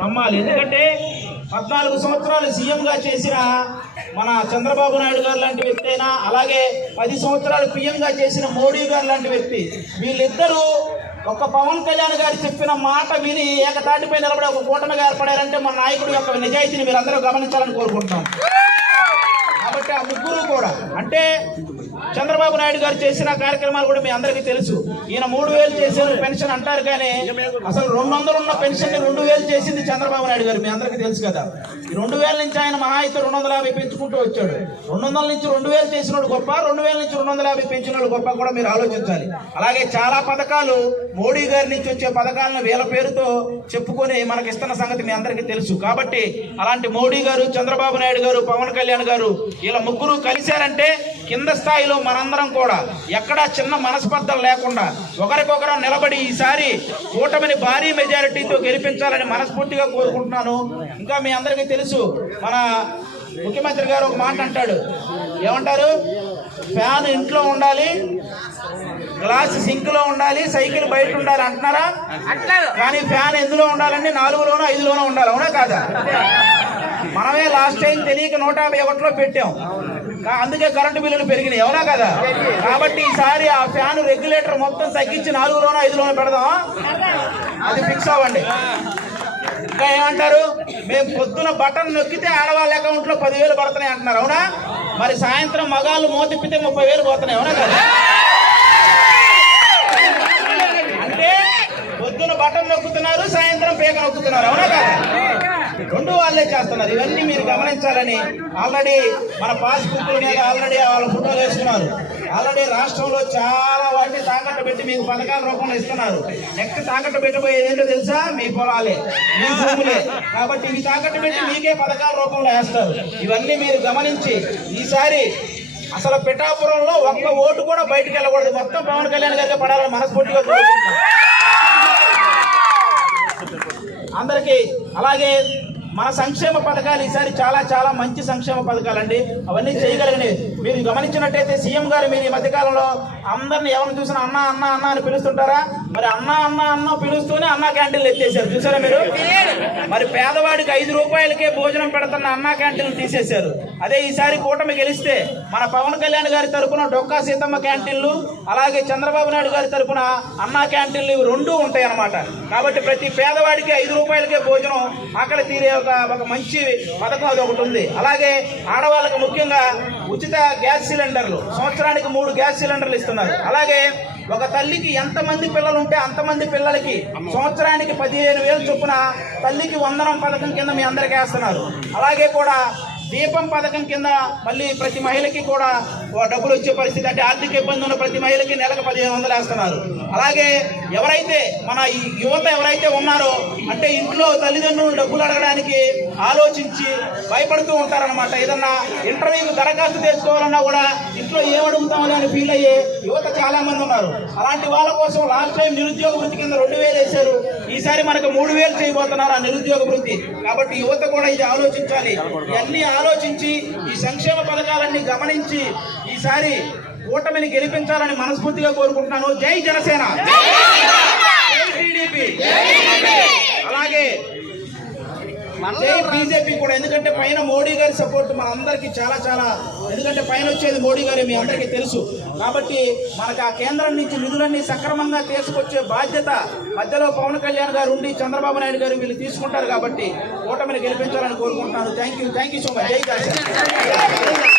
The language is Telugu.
నమ్మాలి. ఎందుకంటే పద్నాలుగు సంవత్సరాలు సీఎంగా చేసిన మన చంద్రబాబు నాయుడు గారు లాంటి వ్యక్తి అయినా అలాగే పది సంవత్సరాలు పీఎంగా చేసిన మోడీ గారు లాంటి వ్యక్తి వీళ్ళిద్దరూ ఒక పవన్ కళ్యాణ్ గారు చెప్పిన మాట విని ఏకతాటిపై నిలబడి ఒక కూటమిగా ఏర్పడారంటే మన నాయకుడి యొక్క నిజాయితీని మీరందరూ గమనించాలని కోరుకుంటున్నాం. కాబట్టి ఆ ముగ్గురు కూడా అంటే చంద్రబాబు నాయుడు గారు చేసిన కార్యక్రమాలు కూడా మీ అందరికీ తెలుసు. ఈయన మూడు వేలు చేశారు పెన్షన్ అంటారు కానీ అసలు రెండు వందలు ఉన్న పెన్షన్ని రెండు వేలు చేసింది చంద్రబాబు నాయుడు గారు. మీ అందరికీ తెలుసు కదా. ఈ రెండు వేల నుంచి ఆయన మహా అయితే రెండు వందల యాభై పెంచుకుంటూ వచ్చాడు. రెండు వందల నుంచి రెండు వేలు చేసినోడు గొప్ప రెండు వేల నుంచి రెండు వందల యాభై గొప్ప కూడా మీరు ఆలోచించాలి. అలాగే చాలా పథకాలు మోడీ గారి నుంచి వచ్చే పథకాలను వీళ్ళ పేరుతో చెప్పుకొని మనకి ఇస్తున్న సంగతి మీ అందరికీ తెలుసు. కాబట్టి అలాంటి మోడీ గారు చంద్రబాబు నాయుడు గారు పవన్ కళ్యాణ్ గారు ఇలా ముగ్గురు కలిశారంటే కింద స్థాయి స్థాయిలో మనందరం కూడా ఎక్కడా చిన్న మనస్పర్ధలు లేకుండా ఒకరికొకరు నిలబడి ఈసారి కూటమిని భారీ మెజారిటీతో గెలిపించాలని మనస్ఫూర్తిగా కోరుకుంటున్నాను. ఇంకా మీ అందరికీ తెలుసు మన ముఖ్యమంత్రి గారు ఒక మాట అంటాడు. ఏమంటారు? ఫ్యాన్ ఇంట్లో ఉండాలి గ్లాస్ సింక్లో ఉండాలి సైకిల్ బయట ఉండాలి అంటున్నారా. కానీ ఫ్యాన్ ఎందులో ఉండాలంటే నాలుగులోనో ఐదులోనో ఉండాలి అవునా కాదా? మనమే లాస్ట్ టైం తెలియక నూట యాభై ఒకటిలో పెట్టాం. కా- అందుకే కరెంటు బిల్లులు పెరిగినాయి. అవునా కదా? కాబట్టి ఈసారి ఆ ఫ్యాన్ రెగ్యులేటర్ మొత్తం తగ్గించి నాలుగులోనో ఐదులోనో పెడదాం అది ఫిక్స్ అవ్వండి. ఇంకా ఏమంటారు? మేము పొద్దున బటన్ నొక్కితే ఆడవాళ్ళ అకౌంట్లో పదివేలు పడుతున్నాయి అంటున్నారు. అవునా? మరి సాయంత్రం మగాళ్ళు మోతిప్పితే ముప్పై వేలు పోతున్నాయి. అవునా కదా? అంటే పొద్దున బటన్ నొక్కుతున్నారు సాయంత్రం పేక నొక్కుతున్నారు. అవునా కదా? రెండు వాళ్ళే చేస్తున్నారు. ఇవన్నీ మీరు గమనించాలని ఆల్రెడీ మన పాస్బుక్ మీద ఆల్రెడీ వాళ్ళ ఫోటోలు వేసుకున్నారు ఆల్రెడీ రాష్ట్రంలో చాలా వాటిని తాకట్టు పెట్టి మీకు పథకాల రూపంలో ఇస్తున్నారు. నెక్స్ట్ తాకట్టు పెట్టబోయేది ఏంటో తెలుసా? మీ పొలాలే మీ భూములే. కాబట్టి ఇవి తాకట్టు పెట్టి మీకే పథకాల రూపంలో వేస్తారు. ఇవన్నీ మీరు గమనించి ఈసారి అసలు పిఠాపురంలో ఒక్క ఓటు కూడా బయటకు వెళ్ళకూడదు. మొత్తం పవన్ కళ్యాణ్ గారికి పడాలని మనస్ఫూర్తిగా కోరుకుంటున్నాం. అందరికీ అలాగే మా సంక్షేమ పథకాలు ఈసారి చాలా చాలా మంచి సంక్షేమ పథకాలండి. అవన్నీ చేయగలిగినవి. మీరు గమనించినట్టయితే సీఎం గారు మీరు ఈ మధ్యకాలంలో అందరిని ఎవరిని చూసినా అన్న అన్న అన్న అని పిలుస్తుంటారా? మరి అన్న అన్న అన్న పిలుస్తూనే అన్న క్యాంటీన్లు ఎత్తేసారు చూసారా మీరు? మరి పేదవాడికి ఐదు రూపాయలకే భోజనం పెడుతున్న అన్నా క్యాంటీన్లు తీసేశారు. అదే ఈసారి కూటమి గెలిస్తే మన పవన్ కళ్యాణ్ గారి తరపున డొక్కా సీతమ్మ క్యాంటీన్లు అలాగే చంద్రబాబు నాయుడు గారి తరపున అన్నా క్యాంటీన్లు ఇవి రెండూ ఉంటాయి అన్నమాట కాబట్టి ప్రతి పేదవాడికి ఐదు రూపాయలకే భోజనం ఆకలి తీరే ఒక ఒక మంచి పథకం అది ఒకటి ఉంది. అలాగే ఆడవాళ్ళకి ముఖ్యంగా ఉచిత గ్యాస్ సిలిండర్లు. సంవత్సరానికి మూడు గ్యాస్ సిలిండర్లు ఇస్తున్నారు. అలాగే ఒక తల్లికి ఎంతమంది పిల్లలు ఉంటే అంతమంది పిల్లలకి సంవత్సరానికి పదిహేను వేలు చొప్పున తల్లికి వందనం పథకం కింద మీ అందరికీ వేస్తున్నారు. అలాగే కూడా దీపం పథకం కింద మళ్ళీ ప్రతి మహిళకి కూడా ఓ డబ్బులు వచ్చే పరిస్థితి అంటే ఆర్థిక ఇబ్బంది ఉన్న ప్రతి మహిళకి నెలకు పదిహేను వందలు వేస్తున్నారు. అలాగే ఎవరైతే మన యువత ఎవరైతే ఉన్నారో అంటే ఇంట్లో తల్లిదండ్రులు డబ్బులు అడగడానికి ఆలోచించి భయపడుతూ ఉంటారనమాట ఏదన్నా ఇంటర్వ్యూకి దరఖాస్తు చేసుకోవాలన్నా కూడా ఇంట్లో ఏమడుగుతామని అని ఫీల్ అయ్యే యువత చాలామంది ఉన్నారు. అలాంటి వాళ్ళ కోసం లాస్ట్ టైం నిరుద్యోగ వృత్తి కింద రెండు వేలు వేశారు. ఈసారి మనకు మూడు వేలు చేయబోతున్నారు ఆ నిరుద్యోగ వృత్తి. కాబట్టి యువత కూడా ఇది ఆలోచించాలి. ఇవన్నీ ఆలోచించి ఈ సంక్షేమ పథకాలన్నీ గమనించి ఈసారి కూటమిని గెలిపించాలని మనస్ఫూర్తిగా కోరుకుంటున్నాను. జై జనసేన! జై టీడీపీ! జై బీజేపీ కూడా ఎందుకంటే పైన మోడీ గారి సపోర్ట్ మనందరికీ చాలా చాలా ఎందుకంటే పైన వచ్చేది మోడీ గారే మీ అందరికీ తెలుసు. కాబట్టి మనకు ఆ కేంద్రం నుంచి నిధులన్నీ సక్రమంగా తీసుకొచ్చే బాధ్యత మధ్యలో పవన్ కళ్యాణ్ గారు ఉండి చంద్రబాబు నాయుడు గారు వీళ్ళు తీసుకుంటారు కాబట్టి కూటమిని గెలిపించాలని కోరుకుంటున్నాను. Thank you thank you so much జై జనసేన